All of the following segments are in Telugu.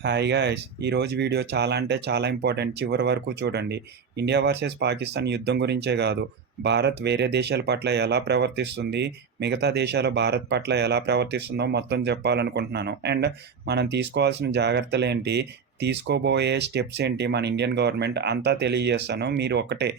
హాయ్ గైస్ ఈరోజు వీడియో చాలా అంటే చాలా ఇంపార్టెంట్. చివరి వరకు చూడండి. ఇండియా వర్సెస్ పాకిస్తాన్ యుద్ధం గురించే కాదు, భారత్ వేరే దేశాల పట్ల ఎలా ప్రవర్తిస్తుంది, మిగతా దేశాలు భారత్ పట్ల ఎలా ప్రవర్తిస్తుందో మొత్తం చెప్పాలనుకుంటున్నాను. అండ్ మనం తీసుకోవాల్సిన జాగ్రత్తలు ఏంటి, తీసుకోబోయే స్టెప్స్ ఏంటి, మన ఇండియన్ గవర్నమెంట్ అంతా తెలియజేస్తాను. మీరు ఒకటే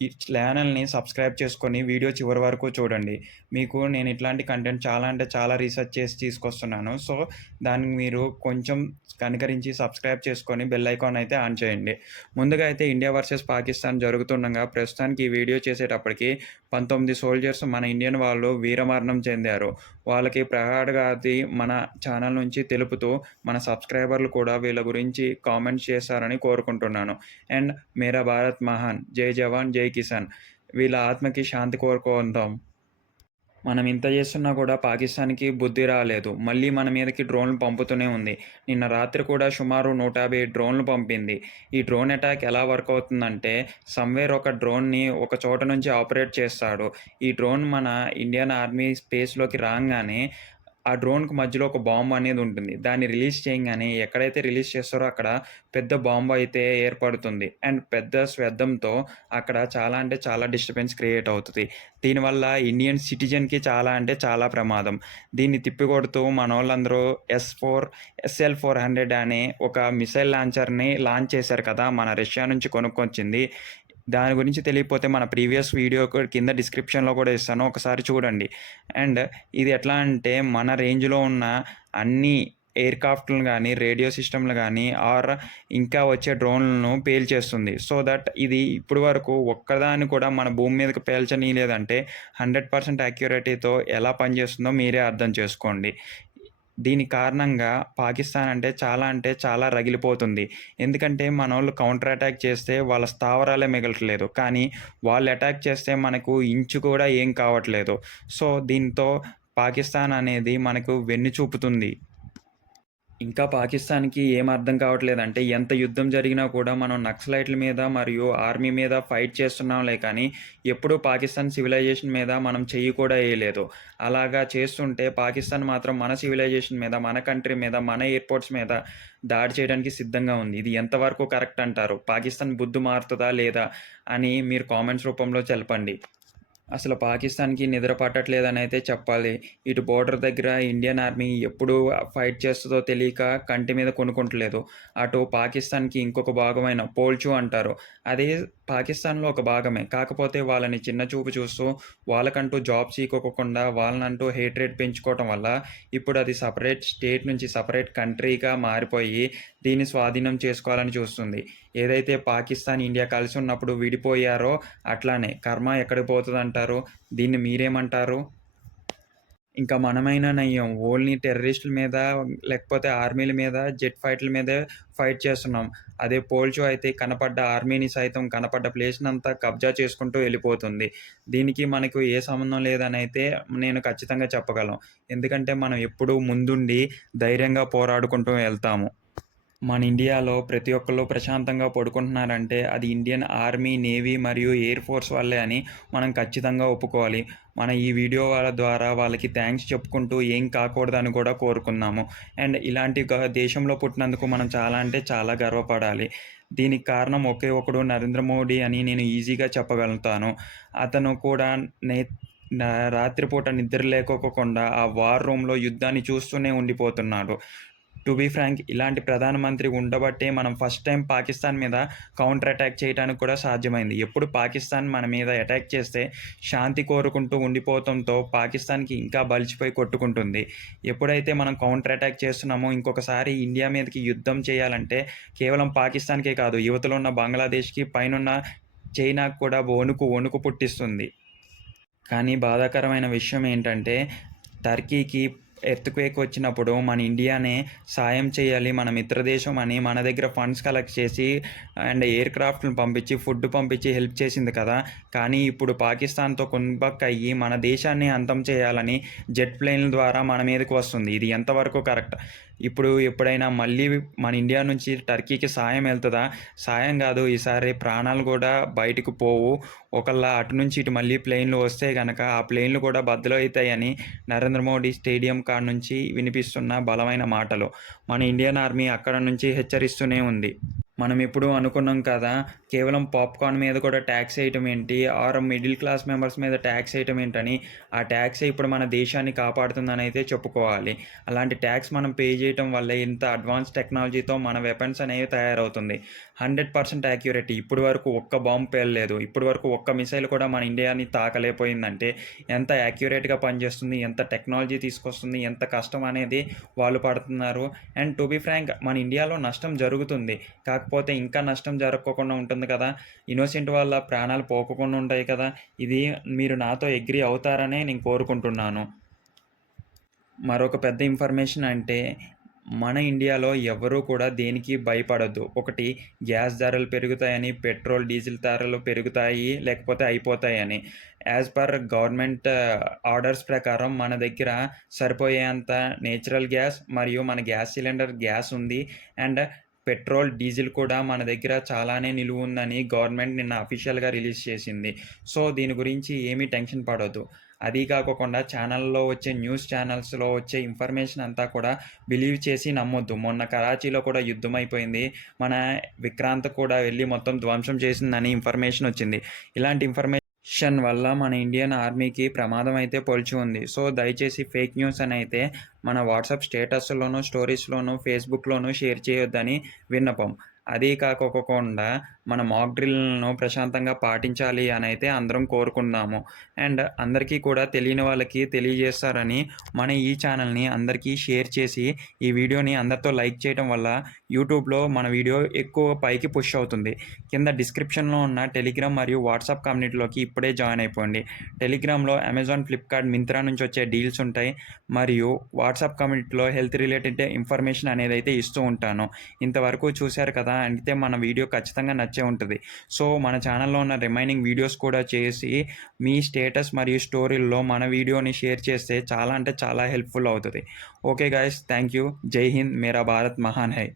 ఈ ఛానల్ని సబ్స్క్రైబ్ చేసుకొని వీడియో చివరి వరకు చూడండి. మీకు నేను ఇట్లాంటి కంటెంట్ చాలా అంటే చాలా రీసెర్చ్ చేసి తీసుకొస్తున్నాను. సో దానికి మీరు కొంచెం కనికరించి సబ్స్క్రైబ్ చేసుకొని బెల్ ఐకాన్ అయితే ఆన్ చేయండి. ముందుగా అయితే ఇండియా వర్సెస్ పాకిస్తాన్ జరుగుతుండగా ప్రస్తుతానికి ఈ వీడియో చేసేటప్పటికి 19 సోల్జర్స్ మన ఇండియన్ వాళ్ళు వీరమరణం చెందారు. వాళ్ళకి ప్రగాఢాది మన ఛానల్ నుంచి తెలుపుతూ మన సబ్స్క్రైబర్లు కూడా వీళ్ళ గురించి కామెంట్స్ చేస్తారని కోరుకుంటున్నాను. అండ్ మేరా భారత్ మహాన్, జై జవాన్ జై కిసాన్. వీళ్ళ ఆత్మకి శాంతి కోరుకుందాం. మనం ఇంత చేస్తున్నా కూడా పాకిస్తాన్‌కి బుద్ధి రాలేదు. మళ్ళీ మన మీదకి డ్రోన్‌లు పంపుతూనే ఉంది. నిన్న రాత్రి కూడా సుమారు 150 డ్రోన్‌లు పంపింది. ఈ డ్రోన్ అటాక్ ఎలా వర్క్ అవుతుందంటే, సమ్‌వేర్ ఒక డ్రోన్‌ని ఒక చోట నుంచి ఆపరేట్ చేస్తాడు. ఈ డ్రోన్ మన ఇండియన్ ఆర్మీ స్పేస్‌లోకి రాంగానే ఆ డ్రోన్‌కి మధ్యలో ఒక బాంబ్ అనేది ఉంటుంది. దాన్ని రిలీజ్ చేయంగానే ఎక్కడైతే రిలీజ్ చేస్తారో అక్కడ పెద్ద బాంబ్ అయితే ఏర్పడుతుంది. అండ్ పెద్ద శబ్దంతో అక్కడ చాలా అంటే చాలా డిస్టర్బెన్స్ క్రియేట్ అవుతది. దీనివల్ల ఇండియన్ సిటిజన్‌కి చాలా అంటే చాలా ప్రమాదం. దీన్ని తిప్పికొడుతూ మనోళ్ళందరూ ఎస్ఎల్-400 అనే ఒక మిసైల్ లాంచర్‌ని లాంచ్ చేశారు కదా! మన రష్యా నుంచి కొనుక్కొచ్చింది. దాని గురించి తెలియకపోతే మన ప్రీవియస్ వీడియో కింద డిస్క్రిప్షన్‌లో కూడా ఇస్తాను. ఒకసారి చూడండి. అండ్ ఇది ఎట్లా అంటే మన రేంజ్‌లో ఉన్న అన్ని ఎయిర్‌క్రాఫ్ట్‌లను గానీ, రేడియో సిస్టమ్‌లు గానీ ఇంకా వచ్చే డ్రోన్‌లను పేల్చేస్తుంది. సో దట్ ఇది ఇప్పటి వరకు ఒక్కదాన్ని కూడా మన భూమి మీదకి పేల్చనీయలేదంటే 100% యాక్యురసీతో ఎలా పనిచేస్తుందో మీరే అర్థం చేసుకోండి. దీని కారణంగా పాకిస్తాన్ అంటే చాలా రగిలిపోతుంది. ఎందుకంటే మనోళ్ళు కౌంటర్ అటాక్ చేస్తే వాళ్ళ స్థావరాలే మిగలట్లేదు. కానీ వాళ్ళు అటాక్ చేస్తే మనకు ఇంచు కూడా ఏం కావట్లేదు. సో దీంతో పాకిస్తాన్ అనేది మనకు వెన్ను చూపుతుంది. ఇంకా పాకిస్తాన్‌కి ఏం అర్థం కావట్లేదంటే, ఎంత యుద్ధం జరిగినా కూడా మనం నక్సలైట్ల మీద మరియు ఆర్మీ మీద ఫైట్ చేస్తున్నాంలే కానీ, ఎప్పుడూ పాకిస్తాన్ సివిలైజేషన్ మీద మనం చెయ్యి కూడా ఎయలేదు. అలాగా చేస్తుంటే పాకిస్తాన్ మాత్రం మన సివిలైజేషన్ మీద, మన కంట్రీ మీద, మన ఎయిర్‌పోర్ట్స్ మీద దాడి చేయడానికి సిద్ధంగా ఉంది. ఇది ఎంతవరకు కరెక్ట్ అంటారు? పాకిస్తాన్ బుద్ధి మారుతదా లేదా? అని మీరు కామెంట్స్ రూపంలో తెలపండి. అసలు పాకిస్తాన్‌కి నిద్ర పట్టట్లేదనైతే చెప్పాలి. ఇటు బోర్డర్ దగ్గర ఇండియన్ ఆర్మీ ఎప్పుడు ఫైట్ చేస్తదో తెలియక కంటి మీద కొనుక్కుంటలేదు. అటు పాకిస్తాన్‌కి ఇంకొక భాగమైన పోల్చు అంటారు. అది పాకిస్తాన్‌లో ఒక భాగమే. కాకపోతే వాళ్ళని చిన్న చూపు చూస్తూ, వాళ్ళకంటూ జాబ్స్ ఇవ్వకోకుండా వాళ్ళనంటూ హేట్రేట్ పెంచుకోవటం వల్ల ఇప్పుడు అది సెపరేట్ స్టేట్ నుంచి సెపరేట్ కంట్రీగా మారిపోయి దీన్ని స్వాధీనం చేసుకోవాలని చూస్తుంది. ఏదైతే పాకిస్తాన్, ఇండియా కలిసి ఉన్నప్పుడు విడిపోయారో అట్లానే కర్మ ఎక్కడికి పోతదంటారు? దీన్ని మీరేమంటారు? ఇంకా మనమైనా నయ్యం. ఓన్లీ టెర్రరిస్టుల మీద లేకపోతే ఆర్మీల మీద, జెట్ ఫైటర్ల మీదే ఫైట్ చేస్తున్నాం. అదే పోల్చు అయితే కనపడ్డ ఆర్మీని సైతం కనపడ్డ ప్లేస్‌నంతా కబ్జా చేసుకుంటూ వెళ్ళిపోతుంది. దీనికి మనకు ఏ సంబంధం లేదనైతే నేను ఖచ్చితంగా చెప్పగలను. ఎందుకంటే మనం ఎప్పుడూ ముందుండి ధైర్యంగా పోరాడుకుంటూ వెళ్తాము. మన ఇండియాలో ప్రతి ఒక్కళ్ళు ప్రశాంతంగా పడుకుంటున్నారంటే అది ఇండియన్ ఆర్మీ, నేవీ మరియు ఎయిర్ ఫోర్స్ వల్లే అని మనం ఖచ్చితంగా ఒప్పుకోవాలి. మన ఈ వీడియో ద్వారా వాళ్ళకి థాంక్స్ చెప్పుకుంటూ ఏం కాకూడదని కూడా కోరుకుందాము. అండ్ ఇలాంటి దేశంలో పుట్టినందుకు మనం చాలా అంటే చాలా గర్వపడాలి. దీనికి కారణం ఒకే ఒకడు నరేంద్ర మోడీ అని నేను ఈజీగా చెప్పగలుగుతాను. అతను కూడా నే రాత్రిపూట నిద్ర లేకోకుండా ఆ వార్ రూమ్‌లో యుద్ధాన్ని చూస్తూనే ఉండిపోతున్నాడు. టు బీ ఫ్రాంక్ ఇలాంటి ప్రధానమంత్రి ఉండబట్టే మనం ఫస్ట్ టైమ్ పాకిస్తాన్ మీద కౌంటర్ అటాక్ చేయడానికి కూడా సాధ్యమైంది. ఎప్పుడు పాకిస్తాన్ మన మీద అటాక్ చేస్తే శాంతి కోరుకుంటూ ఉండిపోవటంతో పాకిస్తాన్‌కి ఇంకా బలిసిపోయి కొట్టుకుంటుంది. ఎప్పుడైతే మనం కౌంటర్ అటాక్ చేస్తున్నామో ఇంకొకసారి ఇండియా మీదకి యుద్ధం చేయాలంటే కేవలం పాకిస్తాన్‌కే కాదు, యువతలో ఉన్న బంగ్లాదేశ్‌కి, పైనున్న చైనాకు కూడా వణుకు పుట్టిస్తుంది. కానీ బాధాకరమైన విషయం ఏంటంటే, టర్కీకి ఎర్త్‌క్వేక్ వచ్చినప్పుడు మన ఇండియానే సాయం చేయాలి, మన మిత్రదేశం అని మన దగ్గర ఫండ్స్ కలెక్ట్ చేసి అండ్ ఎయిర్‌క్రాఫ్ట్‌లను పంపించి, ఫుడ్ పంపించి హెల్ప్ చేసింది కదా! కానీ ఇప్పుడు పాకిస్తాన్‌తో కుమ్మక్కయ్యి మన దేశాన్ని అంతం చేయాలని జెట్ ప్లేన్‌ల ద్వారా మన మీదకి వస్తుంది. ఇది ఎంతవరకు కరెక్ట్? ఇప్పుడు ఎప్పుడైనా మళ్ళీ మన ఇండియా నుంచి టర్కీకి సాయం వెళ్తదా? సాయం గాదు, ఈసారి ప్రాణాలు గూడా బయటకు పోవు. ఒకళ్ళ అటు నుంచి ఇటు మళ్ళీ ప్లేన్‌లు వస్తే గనక ఆ ప్లేన్‌లు కూడా బద్దలవుతాయని నరేంద్ర మోడీ స్టేడియం కాడ నుంచి వినిపిస్తున్న బలమైన మాటలు. మన ఇండియన్ ఆర్మీ అక్కడ నుంచి హెచ్చరిస్తూనే ఉంది. మనం ఎప్పుడూ అనుకున్నాం కదా! కేవలం పాప్‌కార్న్ మీద కూడా ట్యాక్స్ ఎయటం ఏంటి? ఆర్ మిడిల్ క్లాస్ మెంబర్స్ మీద ట్యాక్స్ ఎయటం ఏంటని, ఆ ట్యాక్సే ఇప్పుడు మన దేశాన్ని కాపాడుతుందనైతే చెప్పుకోవాలి. అలాంటి ట్యాక్స్ మనం పే చేయటం వల్లే ఇంత అడ్వాన్స్ టెక్నాలజీతో మన వెపన్స్ అనేవి తయారవుతుంది. 100% యాక్యురేట్. ఇప్పటి వరకు ఒక్క బాంబ్ పేలలేదు. ఇప్పటి వరకు ఒక్క మిసైల్ కూడా మన ఇండియాని తాకలేకపోయిందంటే ఎంత యాక్యురేట్‌గా పనిచేస్తుంది, ఎంత టెక్నాలజీ తీసుకొస్తుంది, ఎంత కష్టం అనేది వాళ్ళు పడుతున్నారు. అండ్ టు బీ ఫ్రాంక్ మన ఇండియాలో నష్టం జరుగుతుంది. కాకపోతే ఇంకా నష్టం జరక్కోకుండా ఉంటుంది కదా! ఇన్నోసెంట్ వాళ్ళ ప్రాణాలు పోకోకుండా ఉంటాయి కదా! ఇది మీరు నాతో అగ్రీ అవుతారనే నేను కోరుకుంటున్నాను. మరొక పెద్ద ఇన్ఫర్మేషన్ అంటే, మన ఇండియాలో ఎవ్వరూ కూడా దేనికి భయపడొద్దు. ఒకటి, గ్యాస్ ధరలు పెరుగుతాయని, పెట్రోల్, డీజిల్ ధరలు పెరుగుతాయి, లేకపోతే అయిపోతాయని. యాజ్ పర్ గవర్నమెంట్ ఆర్డర్స్ ప్రకారం మన దగ్గర సరిపోయేంత నేచురల్ గ్యాస్ మరియు మన గ్యాస్ సిలిండర్ గ్యాస్ ఉంది. అండ్ పెట్రోల్, డీజిల్ కూడా మన దగ్గర చాలానే నిలువుందని గవర్నమెంట్ నిన్న అఫీషియల్‌గా రిలీజ్ చేసింది. సో, దీని గురించి ఏమీ టెన్షన్ పడొద్దు. అదీ కాకోకుండా ఛానల్‌లో వచ్చే న్యూస్ ఛానల్స్‌లో వచ్చే ఇన్ఫర్మేషన్ అంతా కూడా బిలీవ్ చేసి నమ్మొద్దు. మొన్న కరాచీలో కూడా యుద్ధం అయిపోయింది. మన విక్రాంత్ కూడా వెళ్లి మొత్తం ధ్వంసం చేసిందని ఇన్ఫర్మేషన్ వచ్చింది. ఇలాంటి ఇన్ఫర్మేషన్ వల్ల మన ఇండియన్ ఆర్మీకి ప్రమాదం అయితే పొంచి ఉంది. సో, దయచేసి ఫేక్ న్యూస్ అనైతే మన వాట్సాప్ స్టేటస్‌లోనూ, స్టోరీస్‌లోనూ, ఫేస్‌బుక్‌లోనూ షేర్ చేయొద్దని విన్నపం. అదీ కాకోకుండా మన మాక్ డ్రిల్‌లను ప్రశాంతంగా పాటించాలి అనైతే అందరం కోరుకుందాము. అండ్ అందరికీ కూడా తెలియని వాళ్ళకి తెలియజేస్తారని మన ఈ ఛానల్‌ని అందరికీ షేర్ చేసి, ఈ వీడియోని అందరితో లైక్ చేయటం వల్ల యూట్యూబ్‌లో మన వీడియో ఎక్కువ పైకి పుష్ అవుతుంది. కింద డిస్క్రిప్షన్‌లో ఉన్న టెలిగ్రామ్ మరియు వాట్సాప్ కమ్యూనిటీలోకి ఇప్పుడే జాయిన్ అయిపోండి. టెలిగ్రామ్‌లో అమెజాన్, ఫ్లిప్‌కార్ట్, మింత్రా నుంచి వచ్చే డీల్స్ ఉంటాయి. మరియు వాట్సాప్ కమ్యూనిటీలో హెల్త్ రిలేటెడ్ ఇన్ఫర్మేషన్ అనేదైతే ఇస్తూ ఉంటాను. ఇంతవరకు చూశారు కదా! అయితే మన వీడియో ఖచ్చితంగా నచ్చే ఉంటది. సో, మన ఛానల్‌లో ఉన్న రిమైనింగ్ వీడియోస్ కూడా చేసి, మీ స్టేటస్ మరియు స్టోరీల్లో మన వీడియోని షేర్ చేస్తే చాలా అంటే చాలా హెల్ప్‌ఫుల్ అవుతది. Okay guys, thank you. జై హింద్. మేరా భారత్ మహాన్ హై.